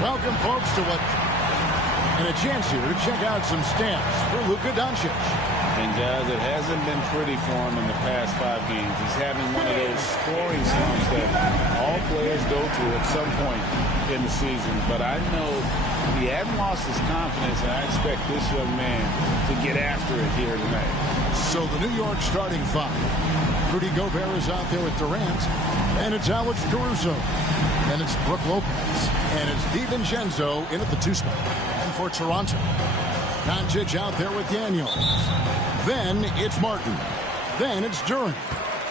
Welcome, folks, to and a chance here to check out some stats for Luka Doncic. And guys, it hasn't been pretty for him in the past 5 games. He's having one of those scoring slumps that all players go through at some point in the season. But I know he hasn't lost his confidence, and I expect this young man to get after it here tonight. So the New York starting 5. Rudy Gobert is out there with Durant, and it's Alex Caruso. And it's Brook Lopez. And it's DiVincenzo in at the 2 spot. And for Toronto, Doncic out there with Daniels. Then it's Martin. Then it's Durant.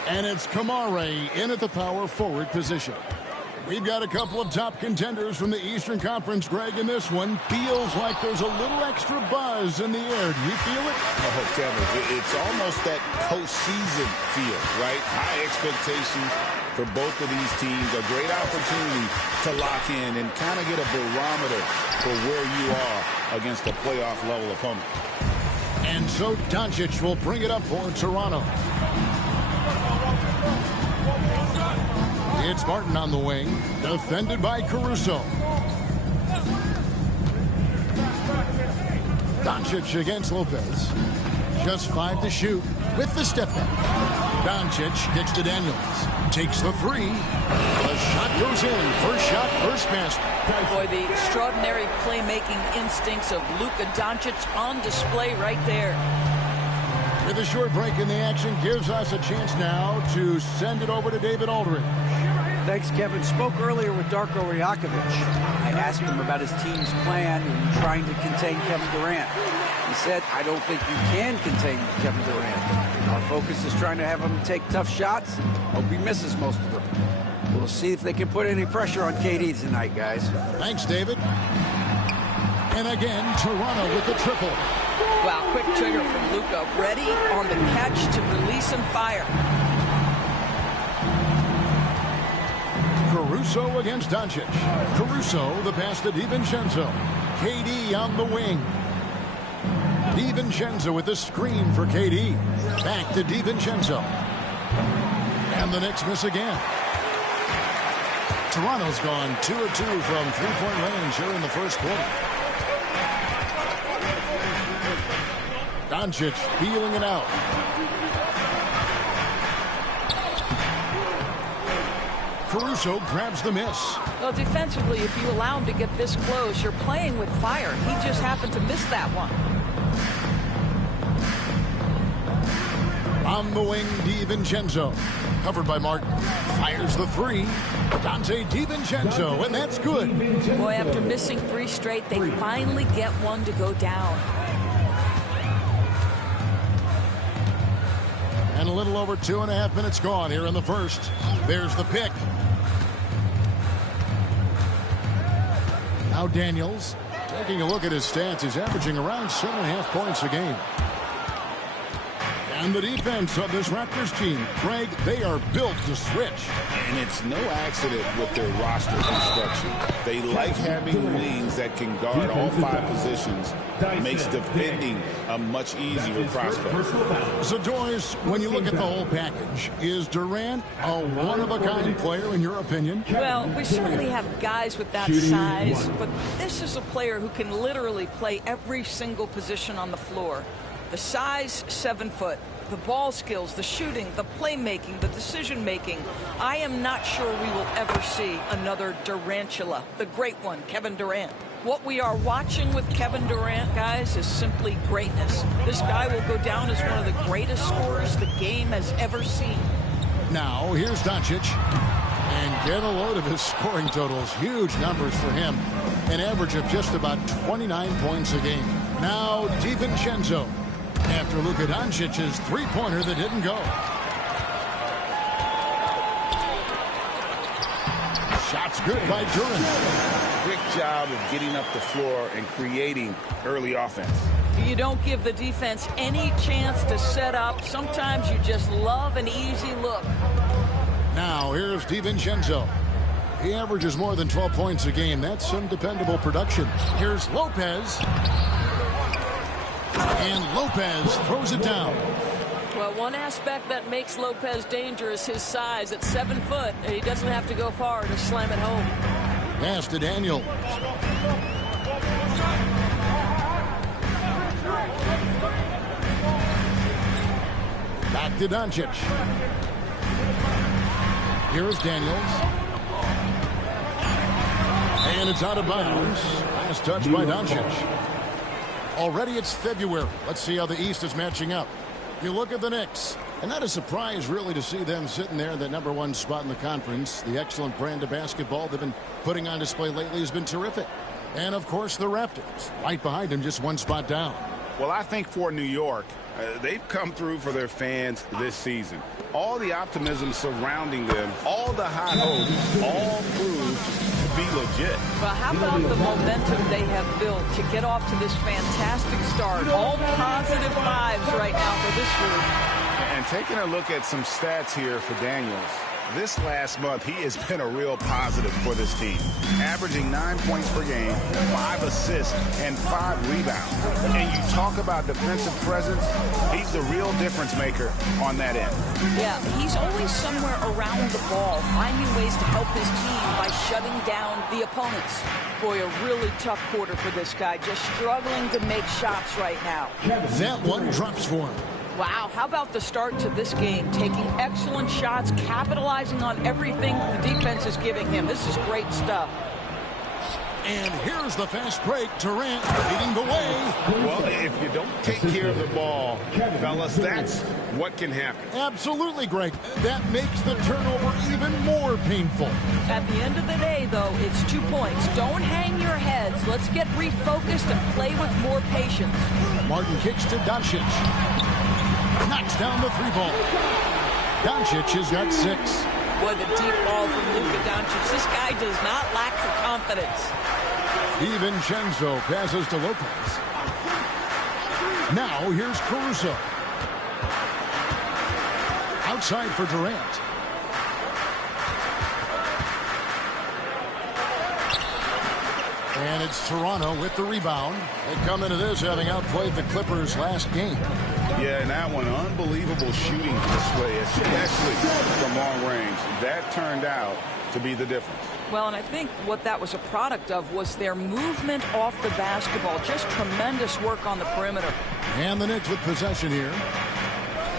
And it's Kamare in at the power forward position. We've got a couple of top contenders from the Eastern Conference, Greg, and this one feels like there's a little extra buzz in the air. Do you feel it? Oh, Kevin, it's almost that postseason feel, right? High expectations for both of these teams. A great opportunity to lock in and kind of get a barometer for where you are against a playoff-level opponent. And so Doncic will bring it up for Toronto. It's Martin on the wing, defended by Caruso. Doncic against Lopez. Just 5 to shoot with the step back. Doncic gets to Daniels. Takes the 3. The shot goes in. First shot, first basket. Boy, the extraordinary playmaking instincts of Luka Doncic on display right there. With a short break in the action, gives us a chance now to send it over to David Aldridge. Thanks, Kevin. Spoke earlier with Darko Rajakovic. I asked him about his team's plan in trying to contain Kevin Durant. He said, I don't think you can contain Kevin Durant. Our focus is trying to have him take tough shots. Hope he misses most of them. We'll see if they can put any pressure on KD tonight, guys. Thanks, David. And again, Toronto with the triple. Wow, quick trigger from Luka. Ready on the catch to release and fire. Caruso against Doncic. Caruso, the pass to DiVincenzo. KD on the wing. DiVincenzo with the screen for KD. Back to DiVincenzo. And the Knicks miss again. Toronto's gone 2 of 2 from three-point range here in the first quarter. Doncic feeling it out. Caruso grabs the miss. Well, defensively, if you allow him to get this close, you're playing with fire. He just happened to miss that one. On the wing, DiVincenzo. Covered by Martin. Fires the 3. Donte DiVincenzo, and that's good. Boy, after missing 3 straight, they finally get one to go down. And a little over 2.5 minutes gone here in the first. There's the pick. Now Daniels, taking a look at his stats, he's averaging around 7.5 points a game. And the defense of this Raptors team, Greg, they are built to switch. And it's no accident with their roster construction. They like having wings that can guard all 5 positions. Makes defending a much easier prospect. So, Doris, when you look at the whole package, is Durant a one-of-a-kind player in your opinion? Well, we certainly have guys with that size, but this is a player who can literally play every single position on the floor. The size, 7 foot. The ball skills, the shooting, the playmaking, the decision-making. I am not sure we will ever see another Durantula, the great one, Kevin Durant. What we are watching with Kevin Durant, guys, is simply greatness. This guy will go down as one of the greatest scorers the game has ever seen. Now, here's Doncic. And get a load of his scoring totals. Huge numbers for him. An average of just about 29 points a game. Now, DiVincenzo. After Luka Doncic's three-pointer that didn't go. Shots good by Durant. Quick job of getting up the floor and creating early offense. You don't give the defense any chance to set up. Sometimes you just love an easy look. Now here's DiVincenzo. He averages more than 12 points a game. That's some dependable production. Here's Lopez. And Lopez throws it down. Well, one aspect that makes Lopez dangerous, his size. At 7 foot, he doesn't have to go far to slam it home. Pass to Daniel. Back to Doncic. Here's Daniels. And it's out of bounds. Last touch by Doncic. Already it's February. Let's see how the East is matching up. You look at the Knicks, and not a surprise really to see them sitting there in the #1 spot in the conference. The excellent brand of basketball they've been putting on display lately has been terrific. And of course the Raptors, right behind them, just 1 spot down. Well, I think for New York, they've come through for their fans this season. All the optimism surrounding them, all the high hopes, all proved to be legit. Well, how about the momentum they have built to get off to this fantastic start? All positive vibes right now for this group. And taking a look at some stats here for Daniels, this last month he has been a real positive for this team, averaging 9 points per game, 5 assists, and 5 rebounds. And you talk about defensive presence, he's the real difference maker on that end. Yeah, he's always somewhere around the ball, finding ways to help his team by shutting down the opponents. Boy, a really tough quarter for this guy, just struggling to make shots right now. That one drops for him. Wow, how about the start to this game? Taking excellent shots, capitalizing on everything the defense is giving him. This is great stuff. And here's the fast break. Durant leading the way. Well, if you don't take care of the ball, fellas, that's what can happen. Absolutely, Greg. That makes the turnover even more painful. At the end of the day, though, it's 2 points. Don't hang your heads. Let's get refocused and play with more patience. Martin kicks to Doncic. Knocks down the 3-ball. Doncic has got 6. Boy, the deep ball from Luka Doncic. This guy does not lack for confidence. DiVincenzo passes to Lopez. Now here's Caruso. Outside for Durant. And it's Toronto with the rebound. They come into this having outplayed the Clippers last game. Yeah, and that one, unbelievable shooting display, especially from long range. That turned out to be the difference. Well, and I think what that was a product of was their movement off the basketball. Just tremendous work on the perimeter. And the Knicks with possession here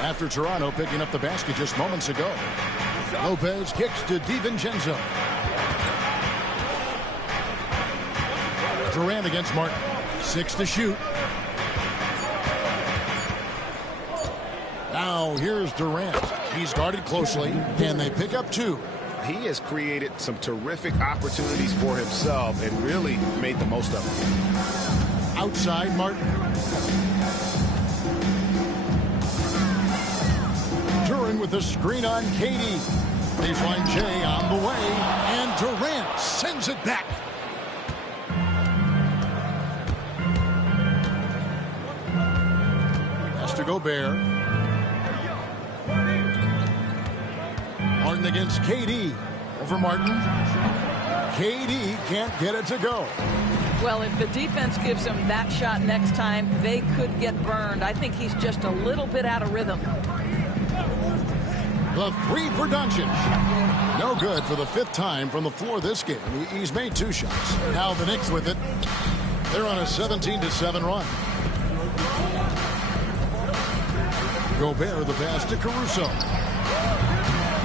after Toronto picking up the basket just moments ago. Lopez kicks to DiVincenzo. Durant against Martin. 6 to shoot. Now here's Durant. He's guarded closely, and they pick up 2. He has created some terrific opportunities for himself and really made the most of them. Outside Martin. Duran with the screen on Katie. Baseline J on the way, and Durant sends it back. Has to Gobert. Martin against KD. Over Martin. KD can't get it to go. Well, if the defense gives him that shot next time, they could get burned. I think he's just a little bit out of rhythm. The 3 for Doncic. No good for the 5th time from the floor this game. He's made 2 shots. Now the Knicks with it. They're on a 17-7 run. Gobert the pass to Caruso.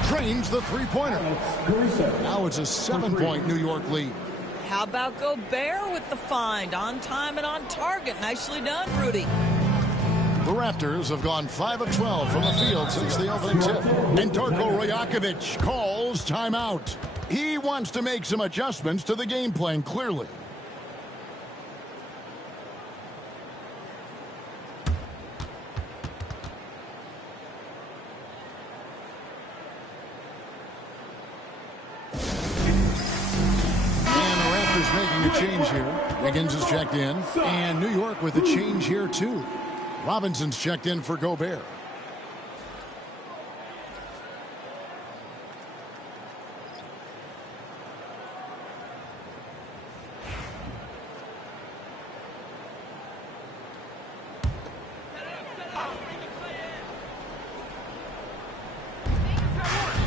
Drains the 3-pointer. Now it's a 7-point New York lead. How about Gobert with the find? On time and on target. Nicely done, Rudy. The Raptors have gone 5 of 12 from the field since the opening tip. And Darko Rajakovic calls timeout. He wants to make some adjustments to the game plan, clearly. And the Raptors making a change here. Wiggins is checked in. And New York with a change here, too. Robinson's checked in for Gobert.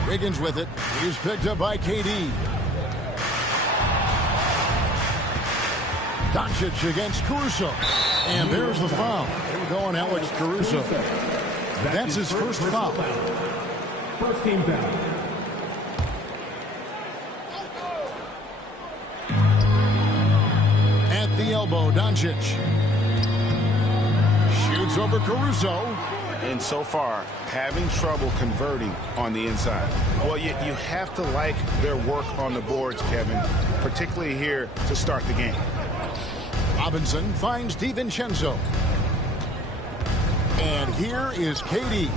Wiggins with it. He's picked up by KD. Doncic against Caruso. And there's the foul. Here we go on Alex Caruso. That's his first foul. First team foul. At the elbow, Doncic. Shoots over Caruso. And so far, having trouble converting on the inside. Well, you have to like their work on the boards, Kevin, particularly here to start the game. Robinson finds DiVincenzo. And here is KD.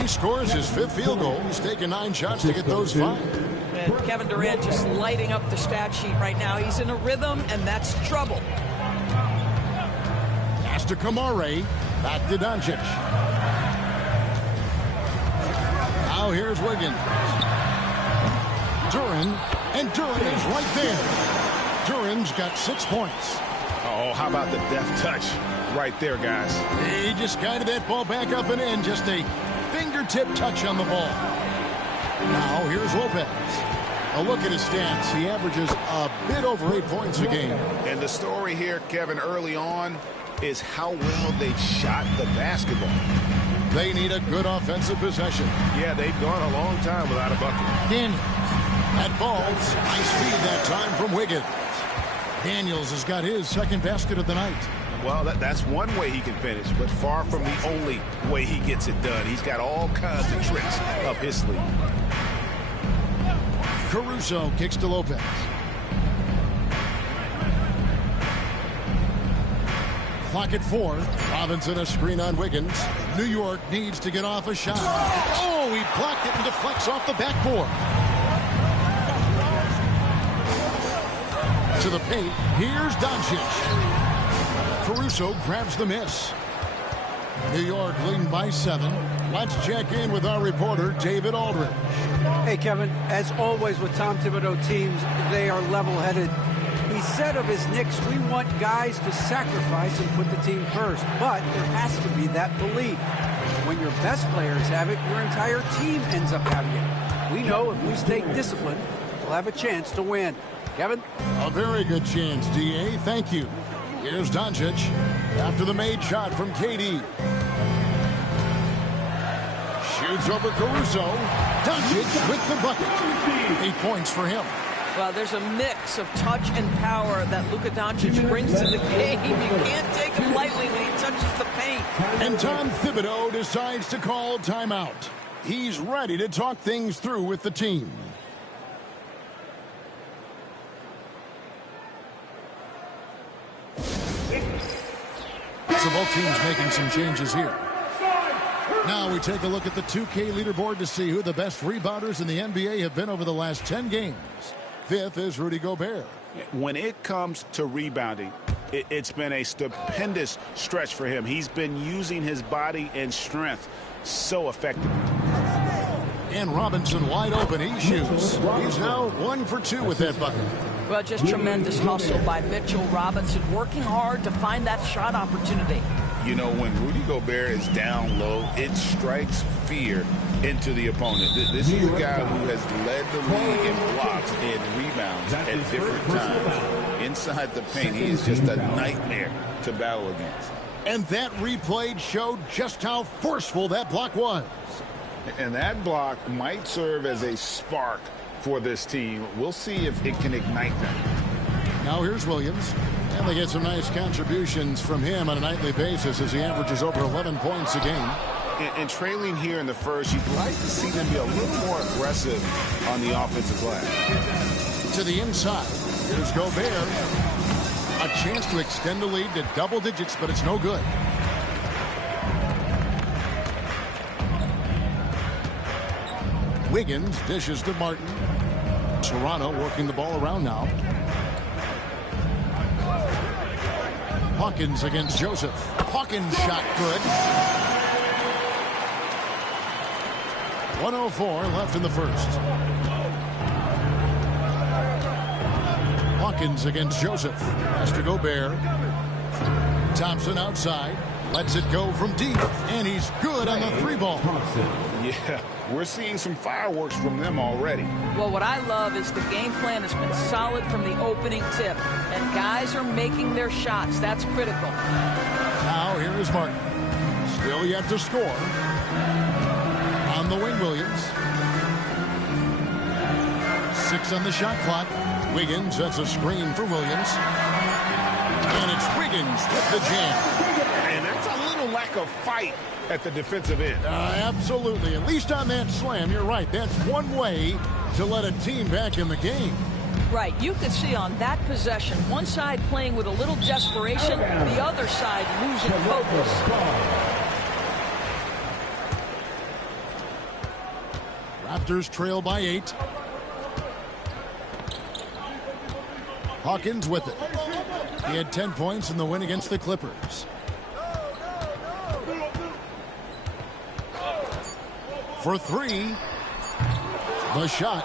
He scores his 5th field goal. He's taken 9 shots to get those 5. And Kevin Durant just lighting up the stat sheet right now. He's in a rhythm, and that's trouble. Pass to Kamare. Back to Doncic. Now here's Wiggins. Duren. And Duren is right there. Duren's got 6 points. Oh, how about the deft touch right there, guys? He just guided that ball back up and in. Just a fingertip touch on the ball. Now here's Lopez. A look at his stats. He averages a bit over 8 points a game. And the story here, Kevin, early on is how well they've shot the basketball. They need a good offensive possession. Yeah, they've gone a long time without a bucket. Daniels. That falls. Nice feed that time from Wiggins. Daniels has got his 2nd basket of the night. Well, that's one way he can finish, but far from the only way he gets it done. He's got all kinds of tricks up his sleeve. Caruso kicks to Lopez. Clock at 4. Robinson a screen on Wiggins. New York needs to get off a shot. Oh, he blocked it and deflects off the backboard. To the paint. Here's Doncic. Caruso grabs the miss. New York leading by 7. Let's check in with our reporter, David Aldridge. Hey, Kevin, as always with Tom Thibodeau teams, they are level-headed. He said of his Knicks, we want guys to sacrifice and put the team first, but there has to be that belief. When your best players have it, your entire team ends up having it. We know if we stay disciplined, we'll have a chance to win. Kevin? A very good chance, D.A. Thank you. Here's Doncic after the made shot from KD. Shoots over Caruso. Doncic with the bucket. 8 points for him. Well, there's a mix of touch and power that Luka Doncic brings to the game. You can't take him lightly when he touches the paint. And Tom Thibodeau decides to call timeout. He's ready to talk things through with the team. So both teams making some changes here. Now we take a look at the 2K leaderboard to see who the best rebounders in the NBA have been over the last 10 games. 5th is Rudy Gobert. When it comes to rebounding, it's been a stupendous stretch for him. He's been using his body and strength so effectively. And Robinson wide open. He shoots. He's now 1 for 2 with that bucket. Well, just tremendous hustle by Mitchell Robinson, working hard to find that shot opportunity. You know, when Rudy Gobert is down low, it strikes fear into the opponent. This is a guy who has led the league in blocks and rebounds at different times. Inside the paint, he is just a nightmare to battle against. And that replay showed just how forceful that block was. And that block might serve as a spark for this team. We'll see if it can ignite them. Now here's Williams. And they get some nice contributions from him on a nightly basis as he averages over 11 points a game. And trailing here in the first, you'd like to see them be a little more aggressive on the offensive glass. To the inside. Here's Gobert. A chance to extend the lead to double digits, but it's no good. Wiggins dishes to Martin. Toronto working the ball around now. Hawkins against Joseph. Hawkins shot good. 1:04 left in the first. Hawkins against Joseph. Has to Gobert. Thompson outside. Lets it go from deep. And he's good on the 3 ball. Yeah, Yeah, we're seeing some fireworks from them already. Well, what I love is the game plan has been solid from the opening tip, and guys are making their shots. That's critical. Now here is Martin. Still yet to score. On the wing, Williams. 6 on the shot clock. Wiggins sets a screen for Williams. And it's Wiggins with the jam. And that's a little lack of fight at the defensive end. Absolutely. At least on that slam, you're right. That's one way to let a team back in the game. Right. You could see on that possession, one side playing with a little desperation, the other side losing focus. Raptors trail by 8. Hawkins with it. He had 10 points in the win against the Clippers. For 3. The shot,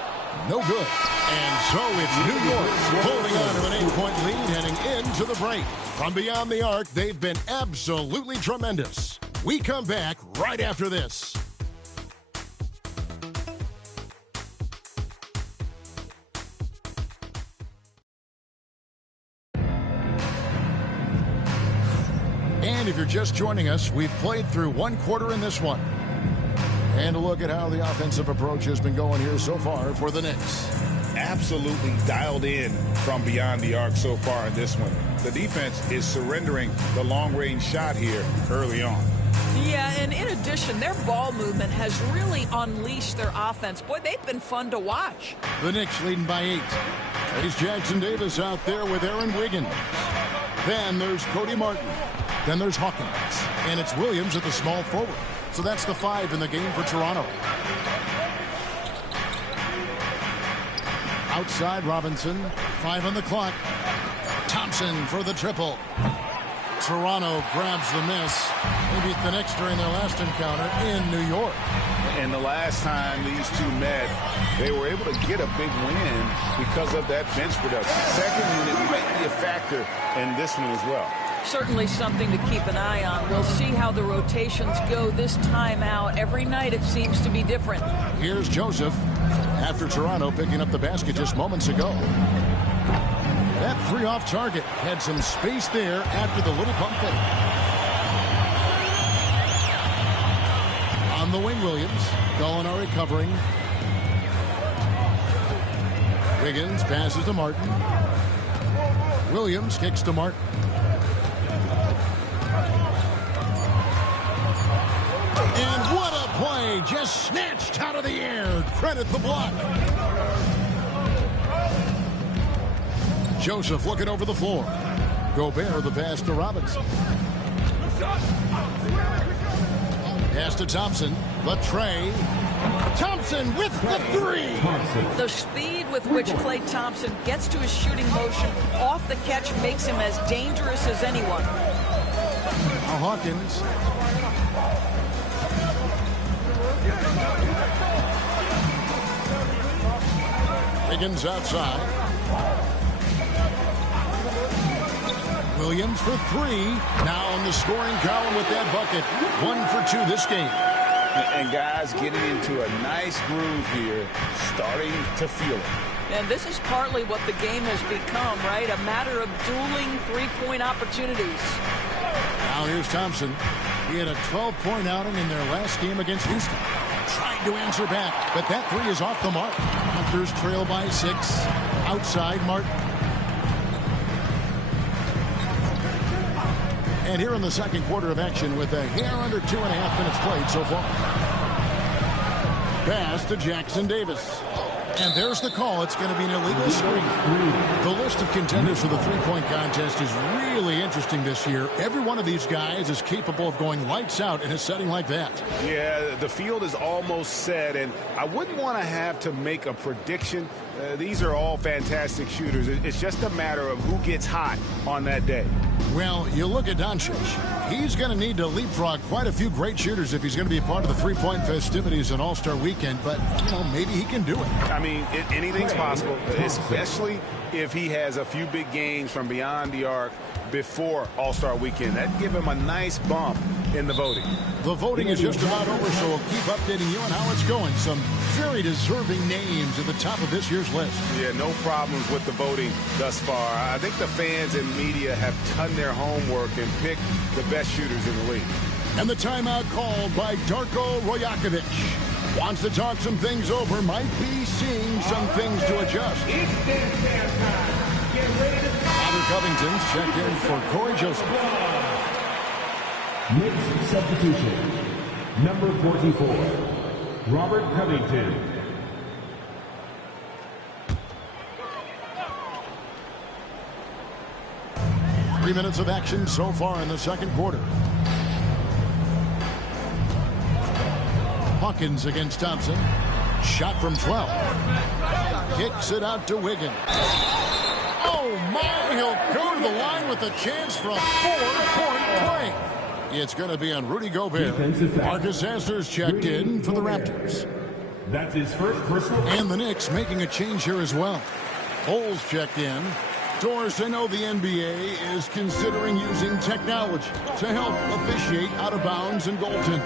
no good. And so it's New York holding on to an 8-point lead heading into the break. From beyond the arc, they've been absolutely tremendous. We come back right after this. And if you're just joining us, we've played through 1 quarter in this one. And a look at how the offensive approach has been going here so far for the Knicks. Absolutely dialed in from beyond the arc so far in this one. The defense is surrendering the long-range shot here early on. Yeah, and in addition, their ball movement has really unleashed their offense. Boy, they've been fun to watch. The Knicks leading by 8. There's Jackson Davis out there with Aaron Wiggins. Then there's Cody Martin. Then there's Hawkins. And it's Williams at the small forward. So that's the 5 in the game for Toronto. Outside Robinson. 5 on the clock. Thompson for the triple. Toronto grabs the miss. They beat the Knicks during their last encounter in New York. And the last time these two met, they were able to get a big win because of that bench production. Second unit might be a factor in this one as well. Certainly something to keep an eye on. We'll see how the rotations go this time out. Every night it seems to be different. Here's Joseph after Toronto picking up the basket just moments ago. That 3 off target had some space there after the little pump fake. On the wing, Williams. Gallinari covering. Wiggins passes to Martin. Williams kicks to Martin. And what a play! Just snatched out of the air. Credit the block. Joseph looking over the floor. Gobert the pass to Robinson. Pass to Thompson. The tray. Thompson with the 3. The speed with which Klay Thompson gets to his shooting motion off the catch makes him as dangerous as anyone. Now Hawkins. Wiggins outside. Williams for 3. Now on the scoring column with that bucket. 1 for 2 this game. And guys getting into a nice groove here, starting to feel it. And this is partly what the game has become, right? A matter of dueling three-point opportunities. Now here's Thompson. He had a 12-point outing in their last game against Houston. Trying to answer back, but that 3 is off the mark. Raptors trail by 6. Outside Martin. And here in the second quarter of action with a hair under 2.5 minutes played so far. Pass to Jackson Davis. And there's the call. It's going to be an illegal screen. The list of contenders for the three-point contest is really interesting this year. Every one of these guys is capable of going lights out in a setting like that. Yeah, the field is almost set, and I wouldn't want to have to make a prediction. These are all fantastic shooters. It's just a matter of who gets hot on that day. Well, you look at Doncic. He's going to need to leapfrog quite a few great shooters if he's going to be a part of the three-point festivities on All-Star Weekend. But, you know, maybe he can do it. I mean, anything's possible, especially if he has a few big games from beyond the arc before All-Star Weekend. That'd give him a nice bump in the voting. The voting is just about over, so we'll keep updating you on how it's going. Some very deserving names at the top of this year's list. Yeah, no problems with the voting thus far. I think the fans and media have done their homework and picked the best shooters in the league. And the timeout called by Darko Rajakovic. Wants to talk some things over, might be seeing some things to adjust. Robert Covington's checked in for Corey Joseph. Knicks substitution. Number 44, Robert Covington. Three minutes of action so far in the second quarter. Hawkins against Thompson. Shot from 12. Kicks it out to Wiggins. Oh my, he'll go to the line with a chance for a 4-point play. It's going to be on Rudy Gobert. Marcus Sasser's checked in for the Raptors. That's his first personal. And the Knicks making a change here as well. Holes checked in. Doris, I know the NBA is considering using technology to help officiate out of bounds and goaltending.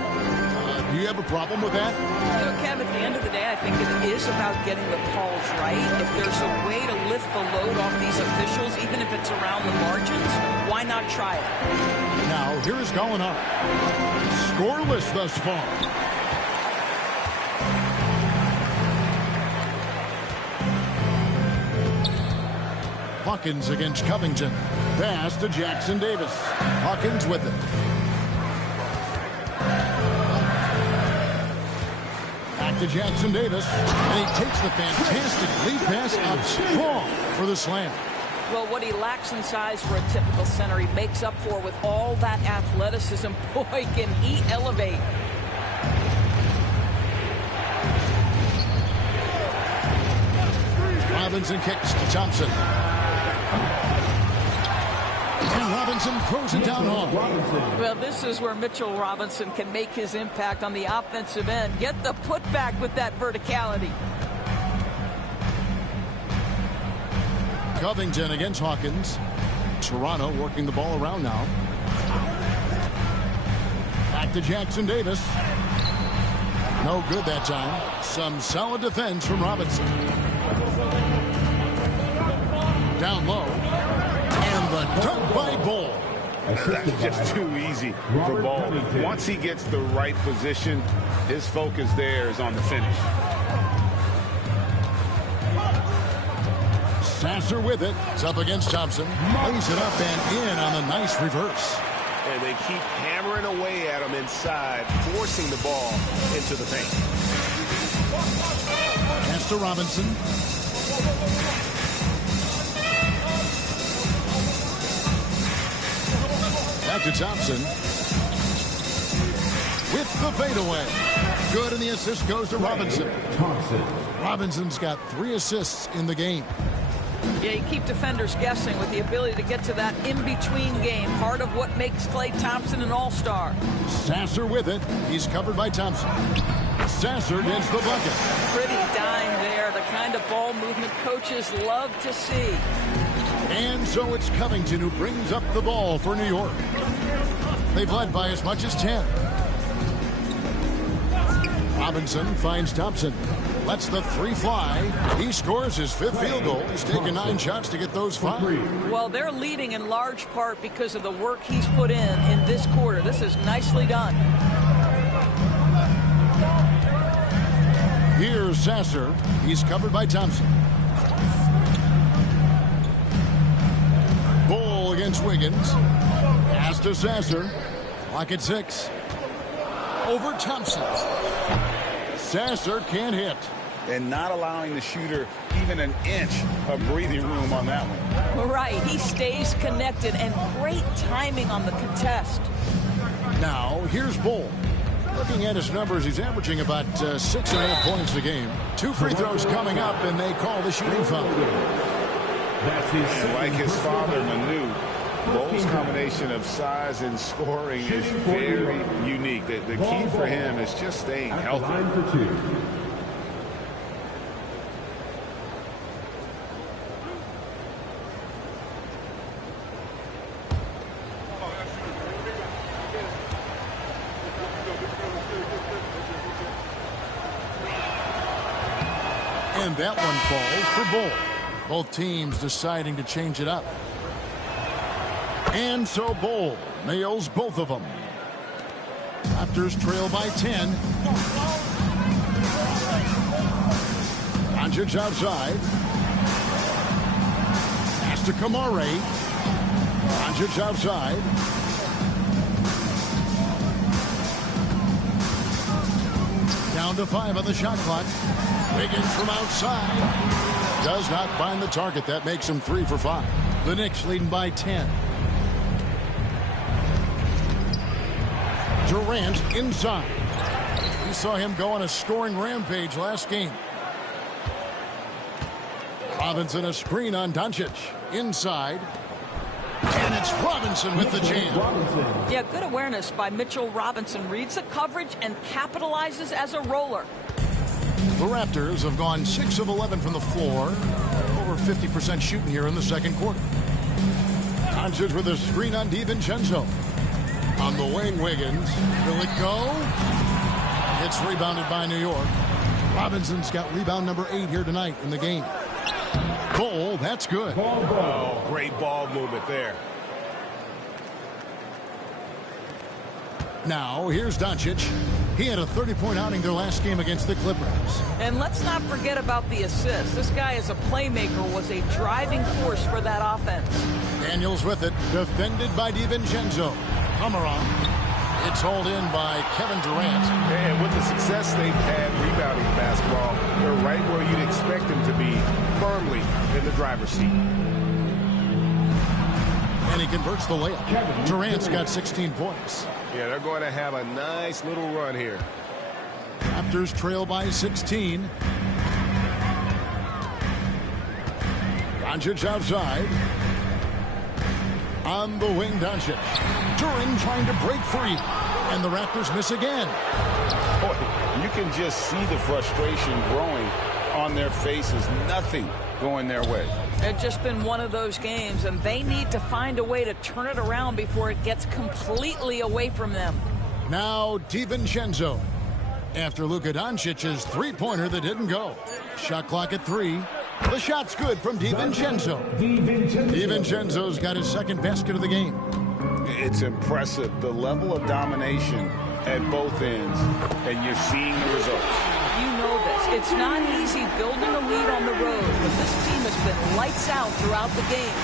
Do you have a problem with that? You know, Kev, at the end of the day, I think it is about getting the calls right. If there's a way to lift the load off these officials, even if it's around the margins, why not try it? Now, here is going on. Scoreless thus far. Hawkins against Covington. Pass to Jackson Davis. Hawkins with it. Back to Jackson Davis. And he takes the fantastic lead pass up strong for the slam. Well, what he lacks in size for a typical center, he makes up for with all that athleticism. Boy, can he elevate. Robinson kicks to Thompson. And Robinson throws it down hard. Well, this is where Mitchell Robinson can make his impact on the offensive end. Get the putback with that verticality. Covington against Hawkins. Toronto working the ball around now. Back to Jackson Davis. No good that time. Some solid defense from Robinson. Down low. And the dunk by Ball. That's just too easy for Ball. Once he gets the right position, his focus there is on the finish. Sasser with it. It's up against Thompson. Lays it up and in on the nice reverse. And they keep hammering away at him inside, forcing the ball into the paint. Pass to Robinson. Back to Thompson. With the fadeaway. Good, and the assist goes to Robinson. Thompson. Robinson's got 3 assists in the game. Yeah, you keep defenders guessing with the ability to get to that in-between game. Part of what makes Klay Thompson an all-star. Sasser with it. He's covered by Thompson. Sasser gets the bucket. Pretty dime there. The kind of ball movement coaches love to see. And so it's Covington who brings up the ball for New York. They've led by as much as 10. Robinson finds Thompson. Lets the 3 fly. He scores his 5th field goal. He's taken 9 shots to get those 5. Well, they're leading in large part because of the work he's put in this quarter. This is nicely done. Here's Sasser. He's covered by Thompson. Bull against Wiggins. Pass to Sasser. Clock at 6. Over Thompson. Sasser can't hit. And not allowing the shooter even an inch of breathing room on that one. Right. He stays connected, and great timing on the contest. Now, here's Bull. Looking at his numbers, he's averaging about 6.5 points a game. 2 free throws coming up, and they call the shooting foul. And like his father, Manu, Bull's combination of size and scoring is very unique. The key for him is just staying healthy. And that one falls for Bol. Both teams deciding to change it up. And so Bol nails both of them. Raptors trail by 10. Doncic outside. Pass to Kamare. Doncic outside. Down to 5 on the shot clock. Wiggins from outside. Does not find the target. That makes him 3 for 5. The Knicks leading by 10. Durant inside. We saw him go on a scoring rampage last game. Robinson a screen on Doncic. Inside. And it's Robinson with the jam. Yeah, good awareness by Mitchell Robinson. Reads the coverage and capitalizes as a roller. The Raptors have gone 6 of 11 from the floor. Over 50% shooting here in the second quarter. Doncic with a screen on DiVincenzo. On the wing, Wiggins. Will it go? It's rebounded by New York. Robinson's got rebound number 8 here tonight in the game. Bol, that's good. Oh, great ball movement there. Now, here's Doncic. He had a 30-point outing their last game against the Clippers. And let's not forget about the assist. This guy is a playmaker, was a driving force for that offense. Daniels with it, defended by DiVincenzo. Amaron. It's hauled in by Kevin Durant. And with the success they've had rebounding basketball, they're right where you'd expect them to be, firmly in the driver's seat. And he converts the layup. Durant's got 16 points. Yeah, they're going to have a nice little run here. Raptors trail by 16. Doncic outside. On the wing, Doncic. Duran trying to break free. And the Raptors miss again. Boy, you can just see the frustration growing on their faces. Nothing going their way. It's just been one of those games, and they need to find a way to turn it around before it gets completely away from them. Now DiVincenzo. After Luka Doncic's three-pointer that didn't go. Shot clock at 3. The shot's good from DiVincenzo. DiVincenzo's got his second basket of the game. It's impressive, the level of domination at both ends, and you're seeing the results. You know this. It's not easy building a lead on the road, but this team has been lights out throughout the game.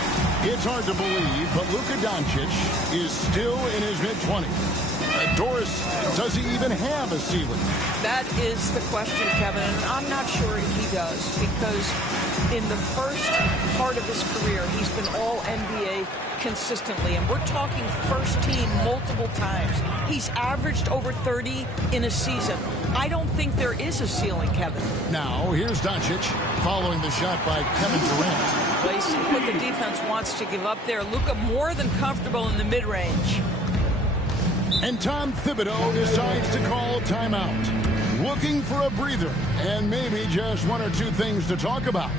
It's hard to believe, but Luka Doncic is still in his mid-20s. Doris, does he even have a ceiling? That is the question, Kevin, and I'm not sure he does, because in the first part of his career, he's been all-NBA consistently, and we're talking first team multiple times. He's averaged over 30 in a season. I don't think there is a ceiling, Kevin. Now, here's Doncic following the shot by Kevin Durant. Well, you see what the defense wants to give up there. Luka more than comfortable in the mid-range. And Tom Thibodeau decides to call timeout. Looking for a breather and maybe just one or two things to talk about.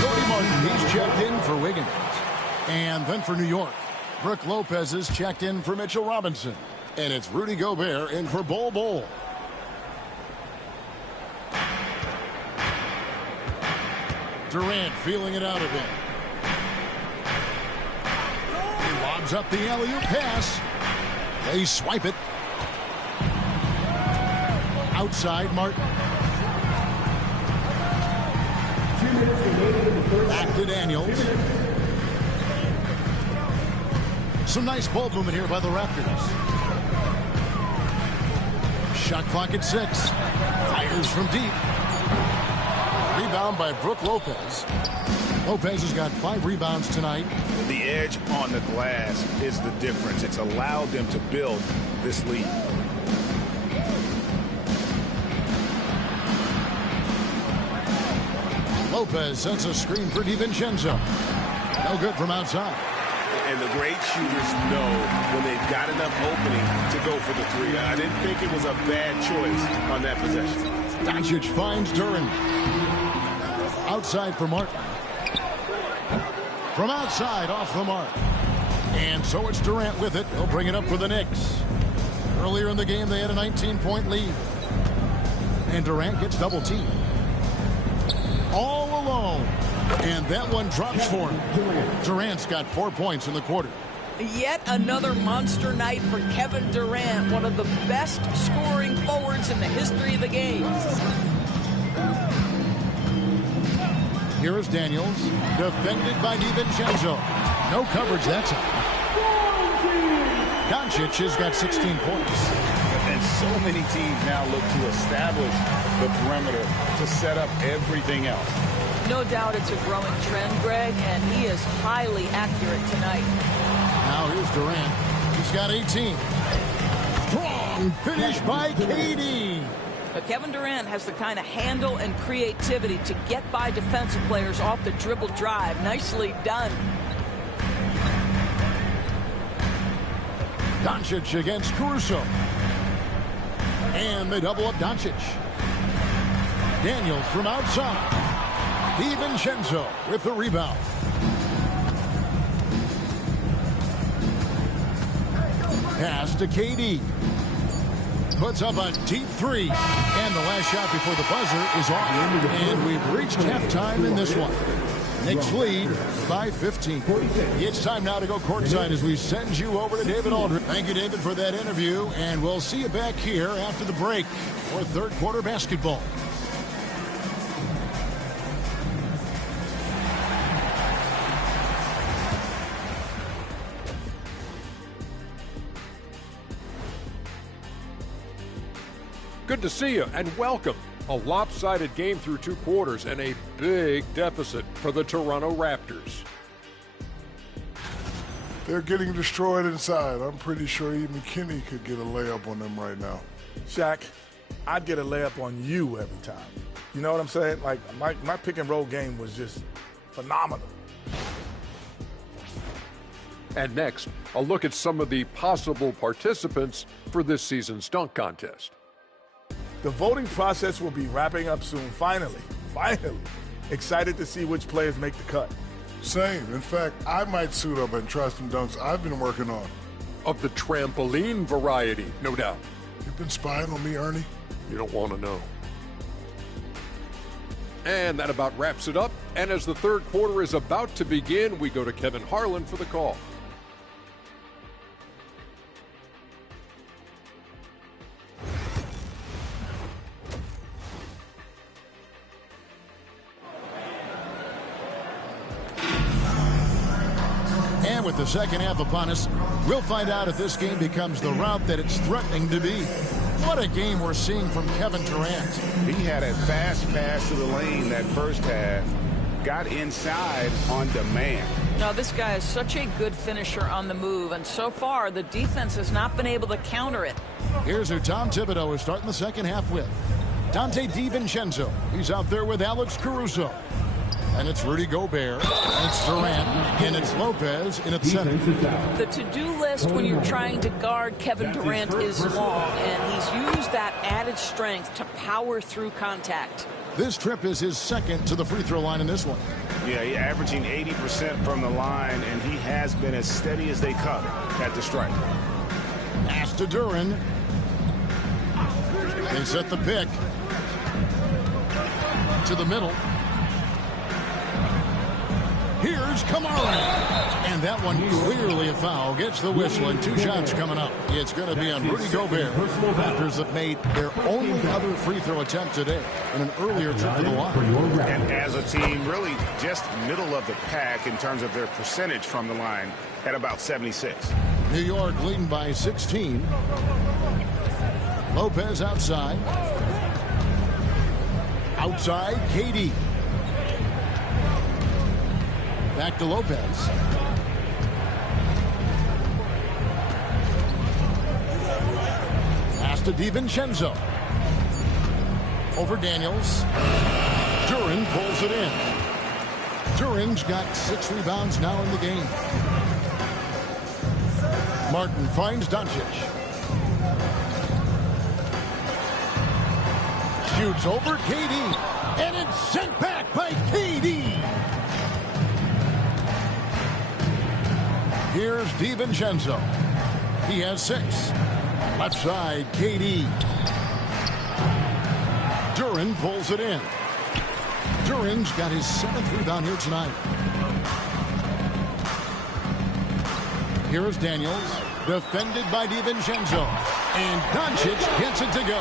Cody Martin, he's checked in for Wiggins. And then for New York, Brook Lopez is checked in for Mitchell Robinson. And it's Rudy Gobert in for Bol. Durant feeling it out a bit. He lobs up the alley-oop pass. They swipe it. Outside, Martin. Back to Daniels. Some nice ball movement here by the Raptors. Shot clock at 6. Fires from deep. Rebound by Brook Lopez. Lopez has got 5 rebounds tonight. The edge on the glass is the difference. It's allowed them to build this lead. Lopez sets a screen for DiVincenzo. No good from outside. And the great shooters know when they've got enough opening to go for the 3. I didn't think it was a bad choice on that possession. Doncic finds Duran. Outside for Martin. From outside, off the mark. And so it's Durant with it. He'll bring it up for the Knicks. Earlier in the game, they had a 19-point lead. And Durant gets double-teamed. All alone. And that one drops for him. Durant's got 4 points in the quarter. Yet another monster night for Kevin Durant, one of the best scoring forwards in the history of the game. Here is Daniels, defended by DiVincenzo. No coverage that time. Doncic has got 16 points. And so many teams now look to establish the perimeter to set up everything else. No doubt it's a growing trend, Greg, and he is highly accurate tonight. Now here's Durant. He's got 18. Strong finish by KD. But Kevin Durant has the kind of handle and creativity to get by defensive players off the dribble drive. Nicely done. Doncic against Caruso. And they double up Doncic. Daniels from outside. DiVincenzo with the rebound. Pass to KD. Puts up a deep three. And the last shot before the buzzer is off. And we've reached halftime in this one. Knicks lead by 15. It's time now to go courtside as we send you over to David Aldridge. Thank you, David, for that interview. And we'll see you back here after the break for third quarter basketball. Good to see you and welcome. A lopsided game through 2 quarters and a big deficit for the Toronto Raptors. They're getting destroyed inside. I'm pretty sure even McKinney could get a layup on them right now. Shaq, I'd get a layup on you every time. You know what I'm saying? Like, my pick and roll game was just phenomenal. And next, a look at some of the possible participants for this season's dunk contest. The voting process will be wrapping up soon. Finally. Excited to see which players make the cut. Same. In fact, I might suit up and try some dunks I've been working on. Of the trampoline variety, no doubt. You've been spying on me, Ernie? You don't want to know. And that about wraps it up. And as the third quarter is about to begin, we go to Kevin Harlan for the call. And with the second half upon us, we'll find out if this game becomes the route that it's threatening to be. What a game we're seeing from Kevin Durant. He had a fast pass to the lane that first half, got inside on demand. Now, this guy is such a good finisher on the move, and so far the defense has not been able to counter it. Here's who Tom Thibodeau is starting the second half with. Donte DiVincenzo. He's out there with Alex Caruso. And it's Rudy Gobert, and it's Durant, and it's Lopez in at center. The to-do list when you're trying to guard Kevin Durant is long, and he's used that added strength to power through contact. This trip is his second to the free throw line in this one. Yeah, he's averaging 80% from the line, and he has been as steady as they come at the stripe. Pass to Duren. They set the pick. To the middle. Here's Kamara. And that one clearly a foul. Gets the whistle and 2 shots coming up. It's going to be on Rudy Gobert. Raptors have made their only other free throw attempt today in an earlier trip to the line. And as a team, really just middle of the pack in terms of their percentage from the line at about 76. New York leading by 16. Lopez outside. Outside, KD. Back to Lopez. Pass to DiVincenzo. Over Daniels. Duren pulls it in. Duren's got 6 rebounds now in the game. Martin finds Doncic. Shoots over KD. And it's sent back by KD. Here's DiVincenzo. He has 6. Left side, KD. Duren pulls it in. Duren's got his 7th rebound here tonight. Here's Daniels, defended by DiVincenzo. And Doncic gets it to go.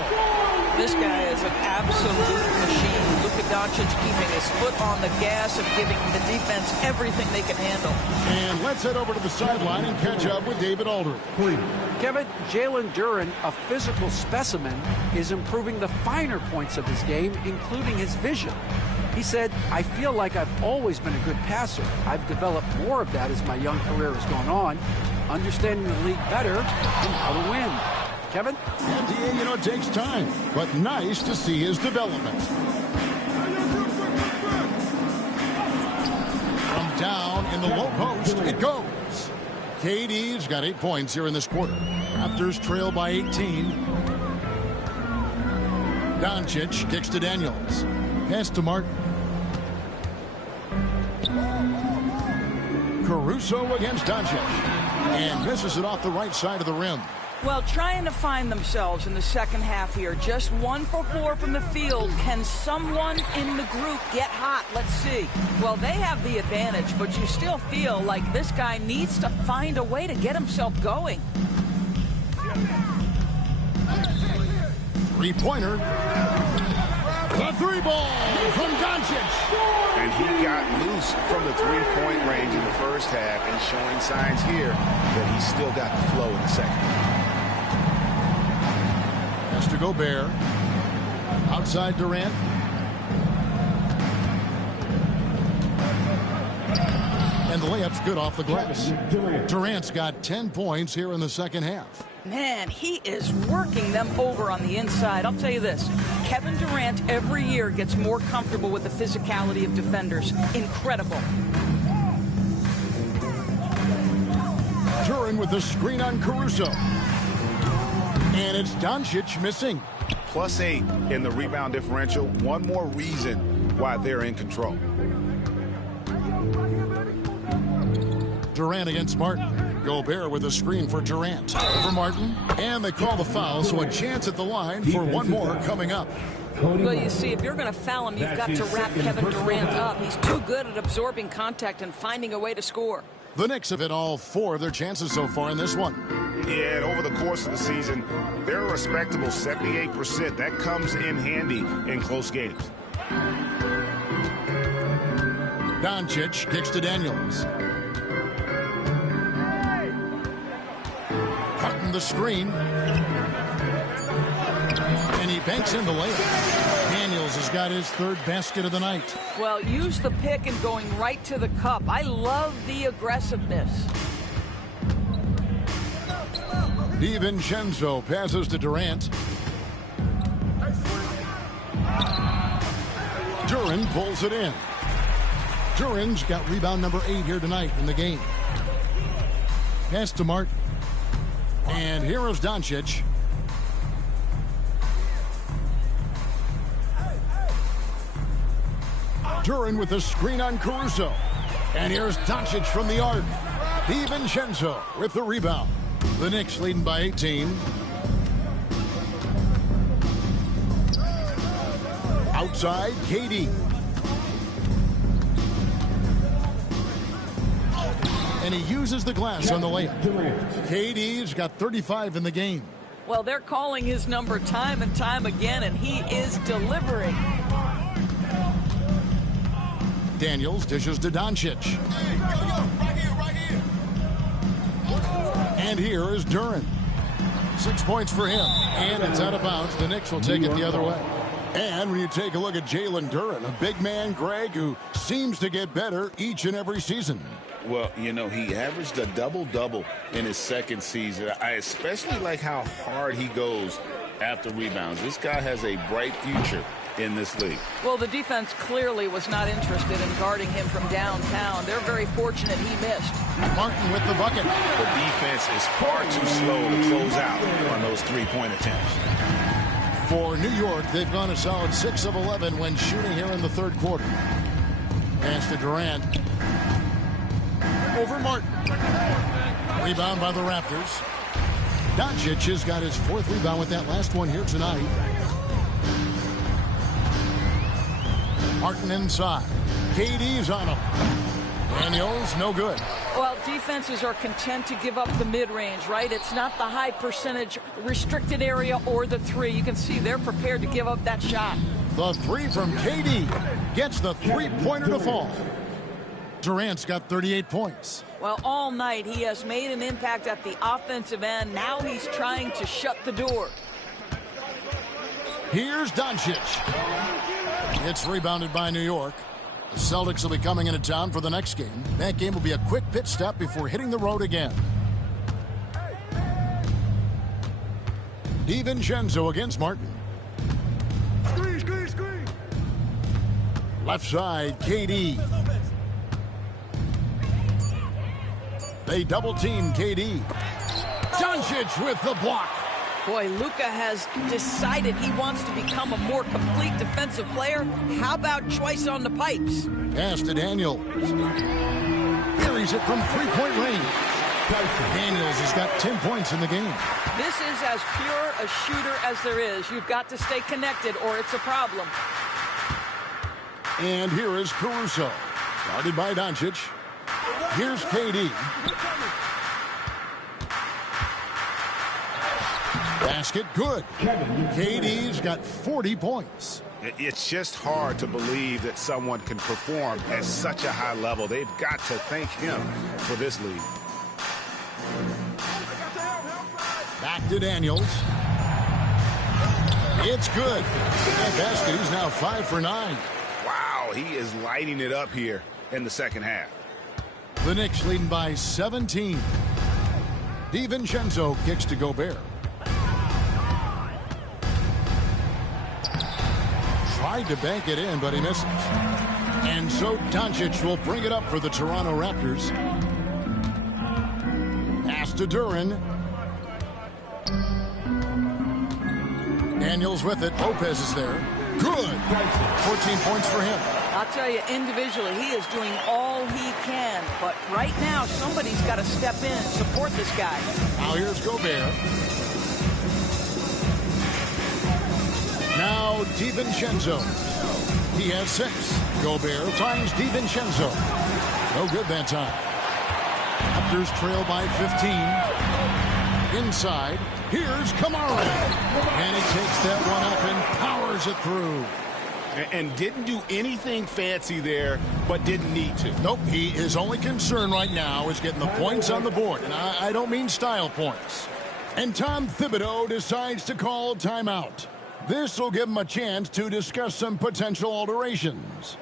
This guy is an absolute machine. Luka Doncic keeping his foot on the gas and giving the defense everything they can handle. And let's head over to the sideline and catch up with David Aldridge. Kevin, Jalen Duren, a physical specimen, is improving the finer points of his game, including his vision. He said, I feel like I've always been a good passer. I've developed more of that as my young career has gone on, understanding the league better and how to win. Kevin? And, you know, it takes time, but nice to see his development. From down in the low post, it goes. KD's got 8 points here in this quarter. Raptors trail by 18. Doncic kicks to Daniels. Pass to Martin. Caruso against Doncic. And misses it off the right side of the rim. Well, trying to find themselves in the second half here. Just 1 for 4 from the field. Can someone in the group get hot? Let's see. Well, they have the advantage, but you still feel like this guy needs to find a way to get himself going. 3-pointer. The 3-ball from Doncic. And he got loose from the 3-point range in the first half and showing signs here that he's still got the flow in the second. Has to Gobert. Outside Durant. And the layup's good off the glass. Durant's got 10 points here in the second half. Man, he is working them over on the inside. I'll tell you this. Kevin Durant every year gets more comfortable with the physicality of defenders. Incredible. Duren with the screen on Caruso. And it's Doncic missing. +8 in the rebound differential. One more reason why they're in control. Durant against Martin. Gobert with a screen for Durant. For Martin. And they call the foul, so a chance at the line for one more coming up. Well, you see, if you're going to foul him, you've got to wrap Kevin Durant up. He's too good at absorbing contact and finding a way to score. The Knicks have hit all 4 of their chances so far in this one. Yeah, and over the course of the season, they're a respectable 78%. That comes in handy in close games. Doncic kicks to Daniels. Cutting the screen. And he banks in the layup. Daniels has got his 3rd basket of the night. Well, use the pick and going right to the cup. I love the aggressiveness. DiVincenzo passes to Durant. Duren pulls it in. Duren's got rebound number 8 here tonight in the game. Pass to Martin. And here is Doncic. Duren with the screen on Caruso. And here's Doncic from the arc. DiVincenzo with the rebound. The Knicks leading by 18. Outside, KD. And he uses the glass on the layup. KD's got 35 in the game. Well, they're calling his number time and time again, and he is delivering. Daniels dishes to Doncic. Right here. And here is Duren. 6 points for him. And it's out of bounds. The Knicks will take it the other way. And when you take a look at Jalen Duren, a big man, Greg, who seems to get better each and every season. Well, you know, he averaged a double-double in his second season. I especially like how hard he goes after rebounds. This guy has a bright future in this league. Well, the defense clearly was not interested in guarding him from downtown. They're very fortunate he missed. Martin with the bucket. The defense is far too slow to close out on those 3-point attempts. For New York, they've gone a solid 6 of 11 when shooting here in the 3rd quarter. Pass to Durant. Over Martin. Rebound by the Raptors. Doncic has got his 4th rebound with that last one here tonight. Martin inside. KD's on him. Daniels, no good. Well, defenses are content to give up the mid-range, right? It's not the high percentage restricted area or the 3. You can see they're prepared to give up that shot. The 3 from KD gets the 3-pointer to fall. Durant's got 38 points. Well, all night he has made an impact at the offensive end. Now he's trying to shut the door. Here's Doncic. It's rebounded by New York. The Celtics will be coming into town for the next game. That game will be a quick pit stop before hitting the road again. DiVincenzo against Martin. Screen. Left side, KD. They double team KD. Doncic with the block. Boy, Luka has decided he wants to become a more complete defensive player. How about choice on the pipes? Pass to Daniels. Carries it from 3-point range. Daniels has got 10 points in the game. This is as pure a shooter as there is. You've got to stay connected or it's a problem. And here is Caruso. Guarded by Doncic. Here's KD. Basket good. KD's got 40 points. It's just hard to believe that someone can perform at such a high level. They've got to thank him for this lead. Back to Daniels. It's good. That basket, he's now 5 for 9. Wow, he is lighting it up here in the second half. The Knicks leading by 17. DiVincenzo kicks to Gobert. Tried to bank it in, but he misses. And so Doncic will bring it up for the Toronto Raptors. Pass to Duren. Daniels with it. Lopez is there. Good. 14 points for him. I'll tell you, individually, he is doing all he can. But right now, somebody's got to step in and support this guy. Now here's Gobert. Now DiVincenzo. He has 6. Gobert times DiVincenzo. No good that time. Raptors trail by 15. Inside. Here's Kamara. And he takes that one up and powers it through. And didn't do anything fancy there, but didn't need to. Nope, his only concern right now is getting the points on the board. And I don't mean style points. And Tom Thibodeau decides to call timeout. This will give him a chance to discuss some potential alterations.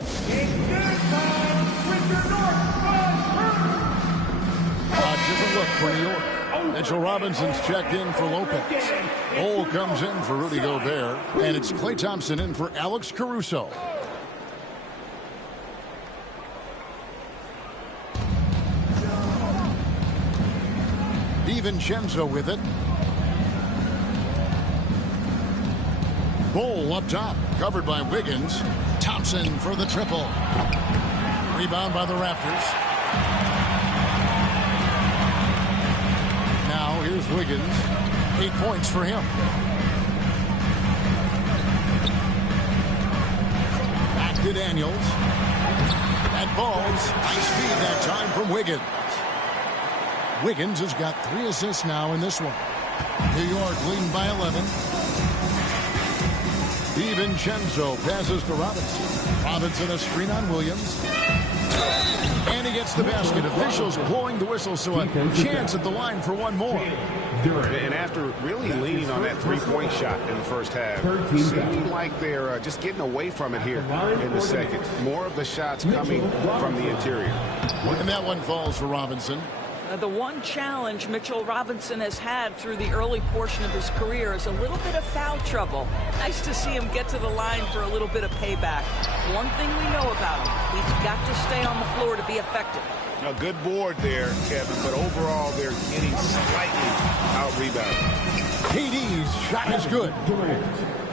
A different look for New York. Mitchell Robinson's checked in for Lopez. Cole comes in for Rudy Gobert. And it's Klay Thompson in for Alex Caruso. DiVincenzo with it. Bol up top, covered by Wiggins. Thompson for the triple. Rebound by the Raptors. Now here's Wiggins. 8 points for him. Back to Daniels. That ball's high speed that time from Wiggins. Wiggins has got 3 assists now in this one. New York leading by 11. DiVincenzo passes to Robinson. Robinson a screen on Williams. And he gets the basket. Officials blowing the whistle, so a chance at the line for one more. And after really leaning on that three-point shot in the first half, seeming like they're just getting away from it here in the second. More of the shots coming from the interior. And that one falls for Robinson. The one challenge Mitchell Robinson has had through the early portion of his career is a little bit of foul trouble. Nice to see him get to the line for a little bit of payback. One thing we know about him, he's got to stay on the floor to be effective. A good board there, Kevin, but overall they're getting slightly out-rebounded. KD's shot is good.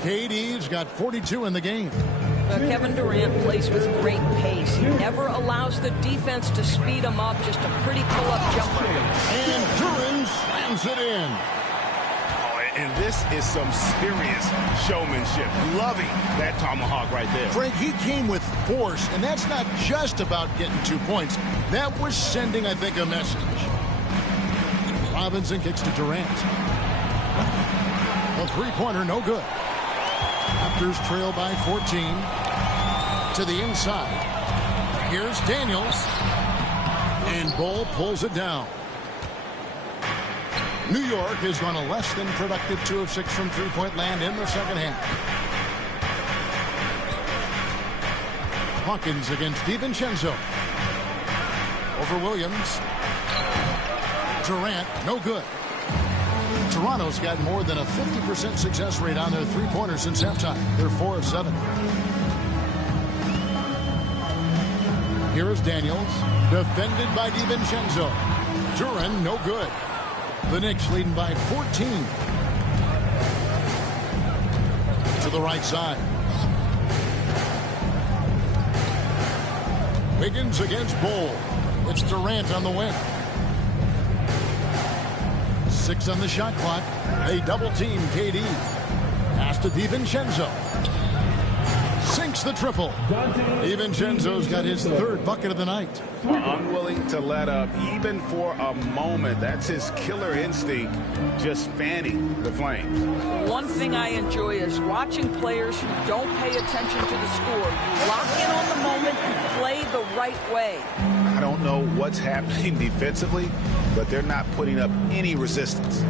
KD's got 42 in the game. Kevin Durant plays with great pace. He never allows the defense to speed him up. Just a pretty pull-up jumper. And Duren slams it in. And this is some serious showmanship. Loving that tomahawk right there. Frank, he came with force, and that's not just about getting 2 points. That was sending, I think, a message. Robinson kicks to Durant. A three-pointer, no good. Raptors trail by 14. To the inside. Here's Daniels. And Bol pulls it down. New York has gone a less than productive 2 of 6 from three-point land in the second half. Hawkins against DiVincenzo. Over Williams. Durant, no good. Toronto's got more than a 50% success rate on their three-pointers since halftime. They're 4 of 7. Here is Daniels, defended by DiVincenzo. Duren, no good. The Knicks leading by 14. To the right side. Wiggins against Bol. It's Durant on the wing. 6 on the shot clock. They double-team KD. Pass to DiVincenzo. Sinks the triple. DiVincenzo's got his 3rd bucket of the night. Unwilling to let up even for a moment. That's his killer instinct, just fanning the flames. One thing I enjoy is watching players who don't pay attention to the score. You lock in on the moment and play the right way. I don't know what's happening defensively, but they're not putting up any resistance.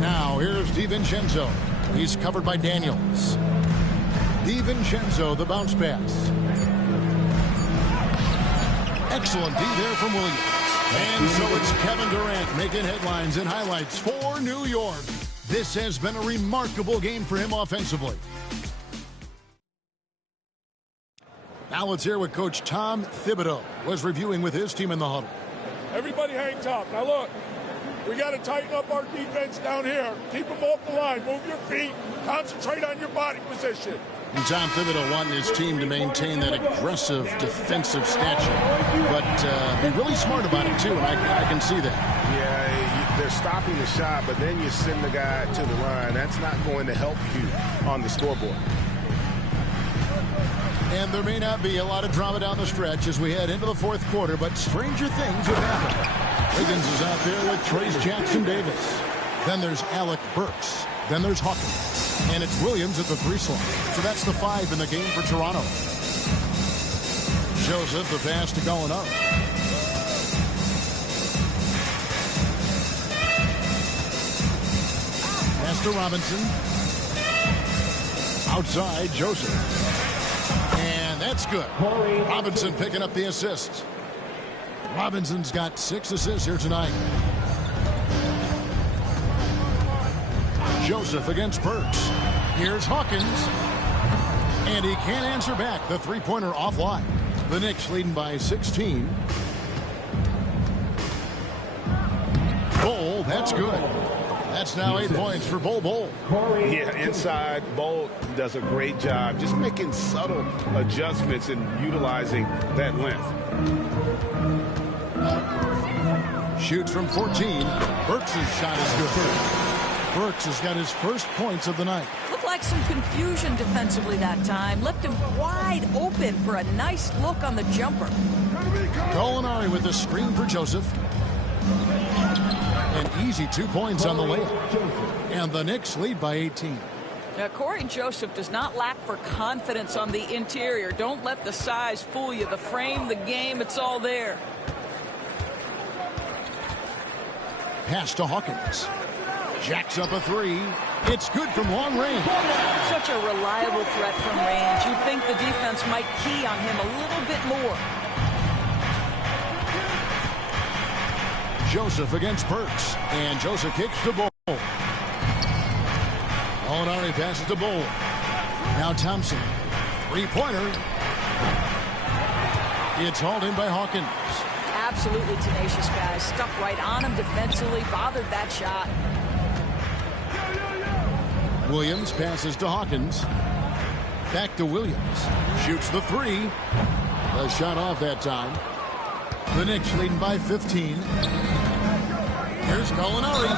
Now here's DiVincenzo. He's covered by Daniels. DiVincenzo, the bounce pass. Excellent D there from Williams. And so it's Kevin Durant making headlines and highlights for New York. This has been a remarkable game for him offensively. Now let's hear what Coach Tom Thibodeau was reviewing with his team in the huddle. Everybody hang top. Now look, we got to tighten up our defense down here. Keep them off the line. Move your feet. Concentrate on your body position. And Tom Thibodeau wanting his team to maintain that aggressive defensive stature, but be really smart about it too, and I can see that. Yeah, they're stopping the shot, but then you send the guy to the line. That's not going to help you on the scoreboard. And there may not be a lot of drama down the stretch as we head into the 4th quarter, but stranger things have happened. Wiggins is out there with Trayce Jackson-Davis. Then there's Alec Burks. Then there's Hawkins. And it's Williams at the 3 slot. So that's the 5 in the game for Toronto. Joseph, the pass to Gallinari. Pass to Robinson. Outside, Joseph. And that's good. Robinson picking up the assist. Robinson's got 6 assists here tonight. Joseph against Burks. Here's Hawkins. And he can't answer back. The three-pointer offline. The Knicks leading by 16. Bol, that's good. That's now 8 points for Bol. Yeah, inside, Bol does a great job just making subtle adjustments and utilizing that length. Shoots from 14. Burks' shot is good. Burks has got his first points of the night. Looked like some confusion defensively that time. Left him wide open for a nice look on the jumper. Gallinari with the screen for Joseph. An easy 2 points on the layup. And the Knicks lead by 18. Now, Corey Joseph does not lack for confidence on the interior. Don't let the size fool you. The frame, the game, it's all there. Pass to Hawkins. Jacks up a 3. It's good from long range. Such a reliable threat from range. You'd think the defense might key on him a little bit more. Joseph against Burks. And Joseph kicks to Bol. Gallinari passes to Bol. Now Thompson. Three-pointer. It's hauled in by Hawkins. Absolutely tenacious guys. Stuck right on him defensively. Bothered that shot. Williams passes to Hawkins. Back to Williams. Shoots the three. A shot off that time. The Knicks leading by 15. Here's Gallinari.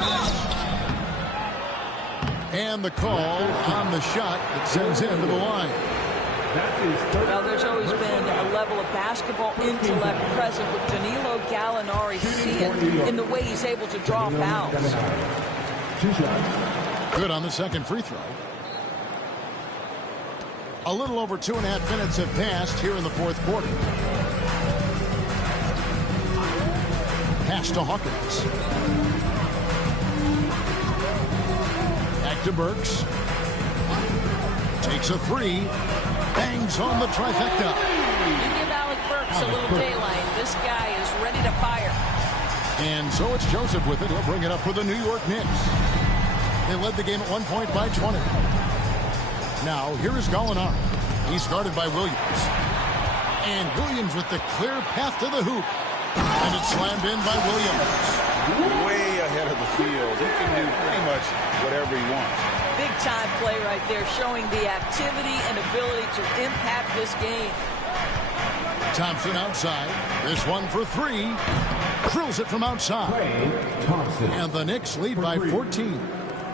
And the call on the shot that sends him to the line. Well, there's always been a level of basketball intellect present with Danilo Gallinari. See it in the way he's able to draw fouls. Good on the second free throw. A little over 2.5 minutes have passed here in the fourth quarter. Pass to Hawkins. Back to Burks. Takes a three. Bangs on the trifecta. You give Alec Burks a little daylight. This guy is ready to fire. And so it's Joseph with it. He'll bring it up for the New York Knicks. They led the game at 1 point by 20. Now, here is Gallinari. He's guarded by Williams. And Williams with the clear path to the hoop. And it's slammed in by Williams. Way ahead of the field. He can do pretty much whatever he wants. Big time play right there, showing the activity and ability to impact this game. Thompson outside. This one for three. Drills it from outside. And the Knicks lead by 14.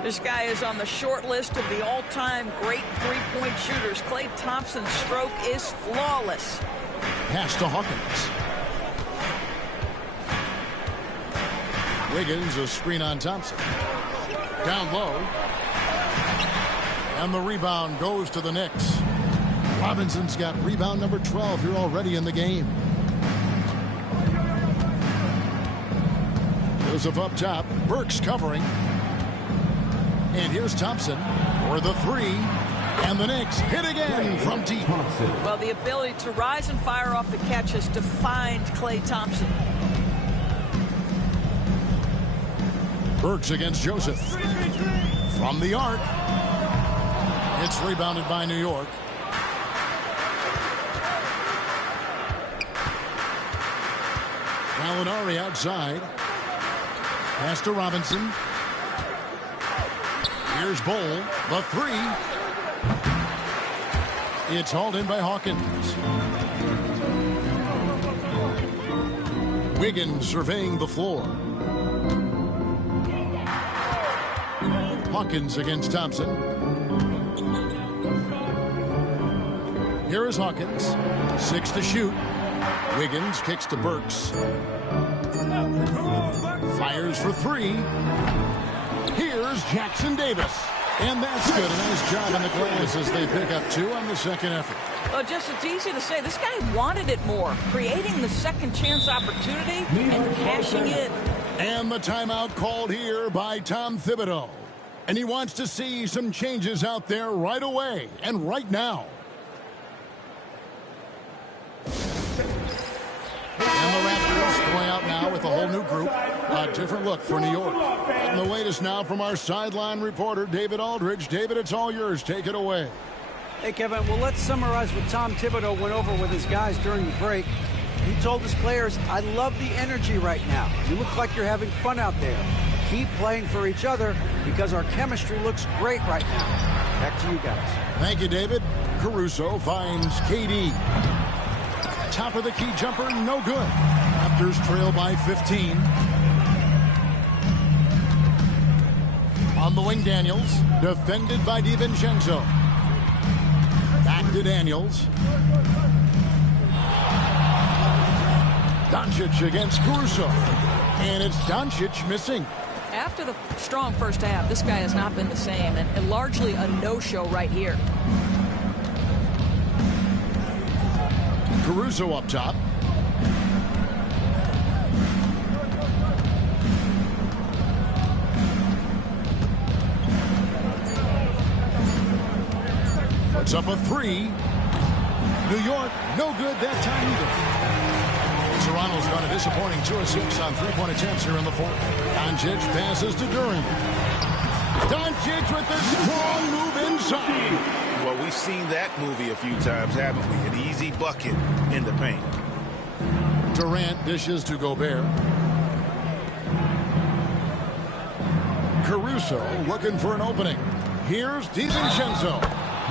This guy is on the short list of the all-time great three-point shooters. Klay Thompson's stroke is flawless. Pass to Hawkins. Wiggins, a screen on Thompson. Down low. And the rebound goes to the Knicks. Robinson's got rebound number 12 here already in the game. Joseph up top. Burks covering. And here's Thompson for the three. And the Knicks hit again from deep. Well, the ability to rise and fire off the catch has defined Klay Thompson. Burks against Joseph. From the arc. It's rebounded by New York. Gallinari outside. Pass to Robinson. Here's Bol. The three. It's hauled in by Hawkins. Wiggins surveying the floor. Hawkins against Thompson. Here is Hawkins. 6 to shoot. Wiggins kicks to Burks. Fires for three. Here's Jackson Davis. And that's good. A nice job in the glass as they pick up 2 on the second effort. Well, just it's easy to say. This guy wanted it more. Creating the second chance opportunity and cashing in. And the timeout called here by Tom Thibodeau. And he wants to see some changes out there right away and right now. And the Raptors going out now with a whole new group. A different look for New York. And the latest now from our sideline reporter, David Aldridge. David, it's all yours. Take it away. Hey, Kevin, well, let's summarize what Tom Thibodeau went over with his guys during the break. He told his players, I love the energy right now. You look like you're having fun out there. Keep playing for each other because our chemistry looks great right now. Back to you guys. Thank you, David. Caruso finds KD. Top of the key jumper, no good. Raptors trail by 15. On the wing, Daniels. Defended by DiVincenzo. Back to Daniels. Doncic against Caruso. And it's Doncic missing. After the strong first half, this guy has not been the same, and largely a no-show right here. Caruso up top. Puts up a three. New York, no good that time either. Toronto's got a disappointing 2 of 6 on three-point attempts here in the fourth. Doncic passes to Durant. Doncic with the strong move inside. Well, we've seen that movie a few times, haven't we? An easy bucket in the paint. Durant dishes to Gobert. Caruso looking for an opening. Here's DiVincenzo.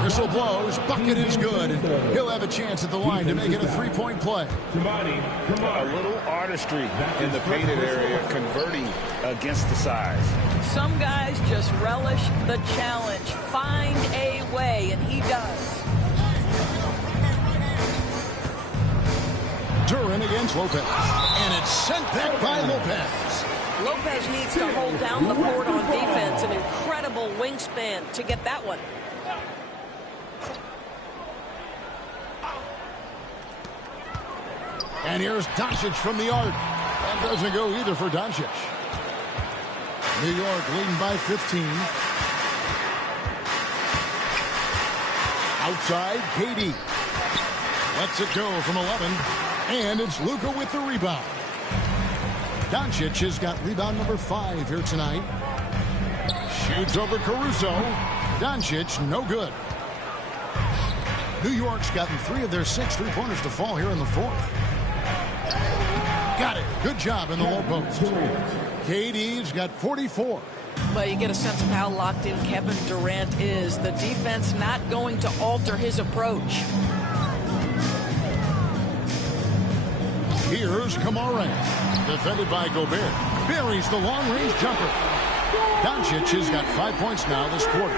Whistle blows. Bucket is good. He'll have a chance at the line to make it a three-point play. A little artistry in the painted area, converting against the size. Some guys just relish the challenge. Find a way, and he does. Duren against Lopez. And it's sent back by Lopez. Lopez needs to hold down the fort on defense. An incredible wingspan to get that one. And here's Doncic from the arc. That doesn't go either for Doncic. New York leading by 15. Outside, KD. Lets it go from 11. And it's Luka with the rebound. Doncic has got rebound number 5 here tonight. Shoots over Caruso. Doncic, no good. New York's gotten 3 of their 6 3-pointers to fall here in the 4th. Got it. Good job in the low post. KD's got 44. Well, you get a sense of how locked in Kevin Durant is. The defense not going to alter his approach. Here's Kamara. Defended by Gobert. Buries the long-range jumper. Doncic has got 5 points now this quarter.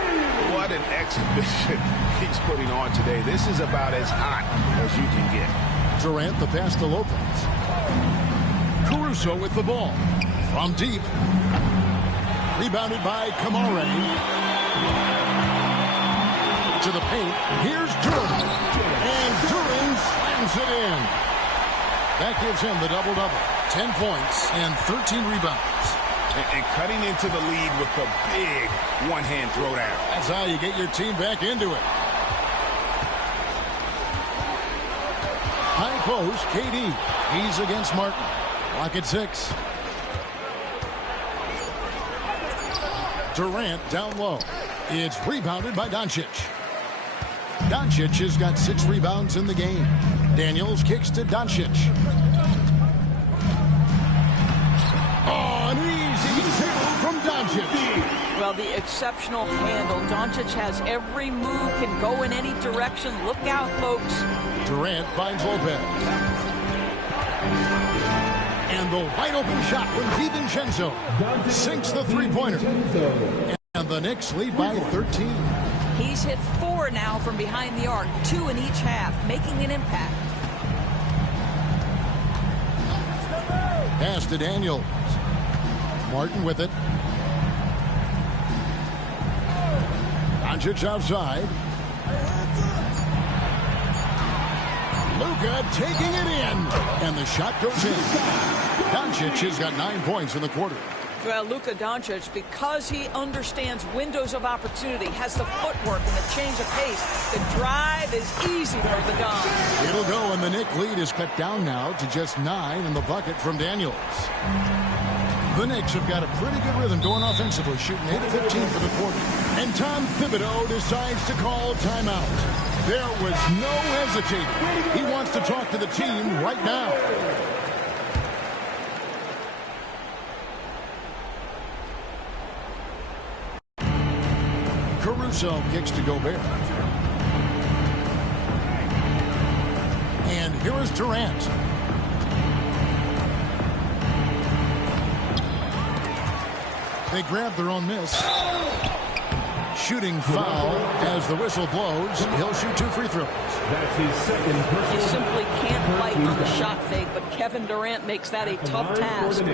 What an exhibition he's putting on today. This is about as hot as you can get. Durant the pass to Lopez. Caruso with the ball. From deep. Rebounded by Kamara. To the paint. Here's Duren. And Duren slams it in. That gives him the double-double. 10 points and 13 rebounds. And cutting into the lead with a big one-hand throwdown. That's how you get your team back into it. High post, KD. He's against Martin. Lock at 6. Durant down low. It's rebounded by Doncic. Doncic has got 6 rebounds in the game. Daniels kicks to Doncic. Oh, an easy two from Doncic. Well, the exceptional handle. Doncic has every move, can go in any direction. Look out, folks. Durant finds Lopez. And the wide open shot from DiVincenzo sinks the three-pointer. And the Knicks lead by 13. He's hit 4 now from behind the arc, 2 in each half, making an impact. Pass to Daniels. Martin with it. Doncic outside. Luka taking it in. And the shot goes in. Doncic has got 9 points in the quarter. Well, Luka Doncic, because he understands windows of opportunity, has the footwork and the change of pace. The drive is easy for the Don. It'll go, and the Knicks lead is cut down now to just 9 in the bucket from Daniels. The Knicks have got a pretty good rhythm going offensively, shooting 8 of 15 for the quarter. And Tom Thibodeau decides to call timeout. There was no hesitating. He wants to talk to the team right now. Caruso kicks to Gobert. And here is Durant. They grab their own miss. Shooting foul as the whistle blows. He'll shoot 2 free throws. That's his second personal. You simply can't fight on the shot fake, but Kevin Durant makes that a tough task.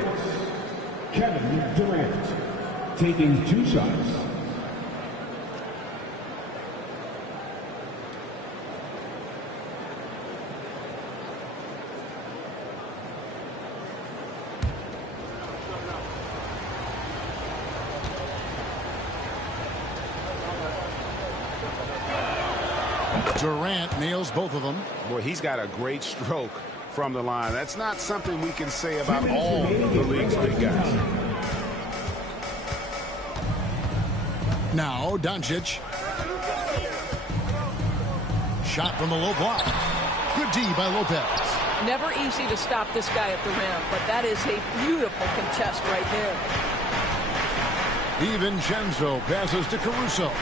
Kevin Durant taking 2 shots. Durant nails both of them. Boy, he's got a great stroke from the line. That's not something we can say about all the league's big guys. Now, Doncic. Shot from the low block. Good D by Lopez. Never easy to stop this guy at the rim, but that is a beautiful contest right there. DiVincenzo passes to Caruso.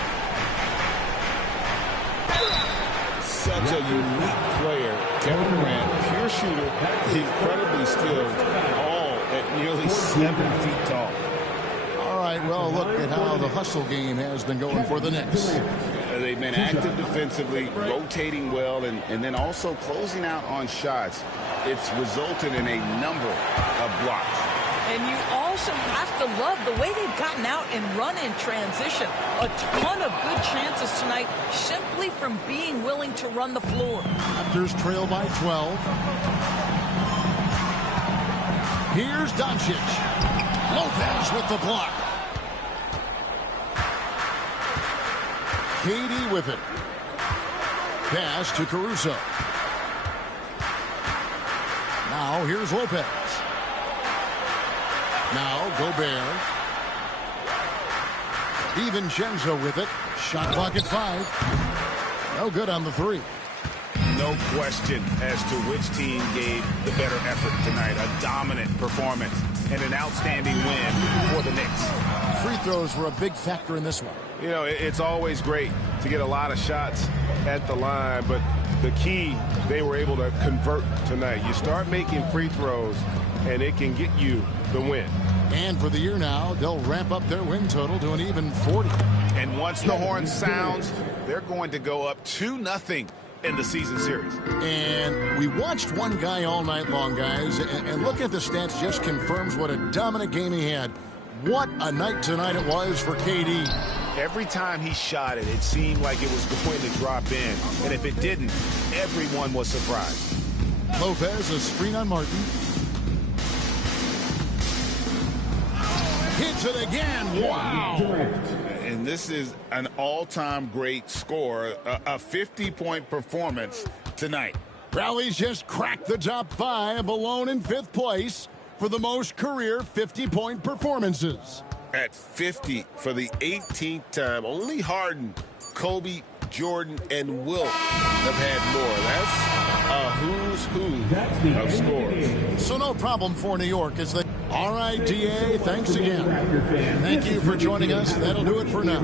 such a unique player. Kevin Durant, pure shooter, incredibly skilled, all at nearly 7 feet tall. All right, well, look at how the hustle game has been going for the Knicks. They've been active defensively, rotating well, and then also closing out on shots. It's resulted in a number of blocks. And you also have to love the way they've gotten out and run in transition. A ton of good chances tonight simply from being willing to run the floor. Raptors trail by 12. Here's Doncic. Lopez with the block. KD with it. Pass to Caruso. Now here's Lopez. Now Gobert. DiVincenzo with it. Shot clock at 5. No good on the 3. No question as to which team gave the better effort tonight. A dominant performance and an outstanding win for the Knicks. Free throws were a big factor in this one. You know, it's always great to get a lot of shots at the line, but the key, they were able to convert tonight. You start making free throws, and it can get you the win. And for the year now, they'll ramp up their win total to an even 40. And once the horn sounds, they're going to go up 2-0 in the season series. And we watched one guy all night long, guys, and looking at the stats just confirms what a dominant game he had. What a night tonight it was for KD. Every time he shot it, it seemed like it was going to drop in. And if it didn't, everyone was surprised. Lopez, a screen on Martin. Hits it again. Wow. And this is an all-time great score, a 50-point performance tonight. Rally's just cracked the top 5, alone in 5th place for the most career 50-point performances. At 50 for the 18th time. Only Harden, Kobe, Jordan, and Wilt have had more. That's a who's who of scores. So no problem for New York as they... All right, DA, thanks again. Thank you for joining us. That'll do it for now.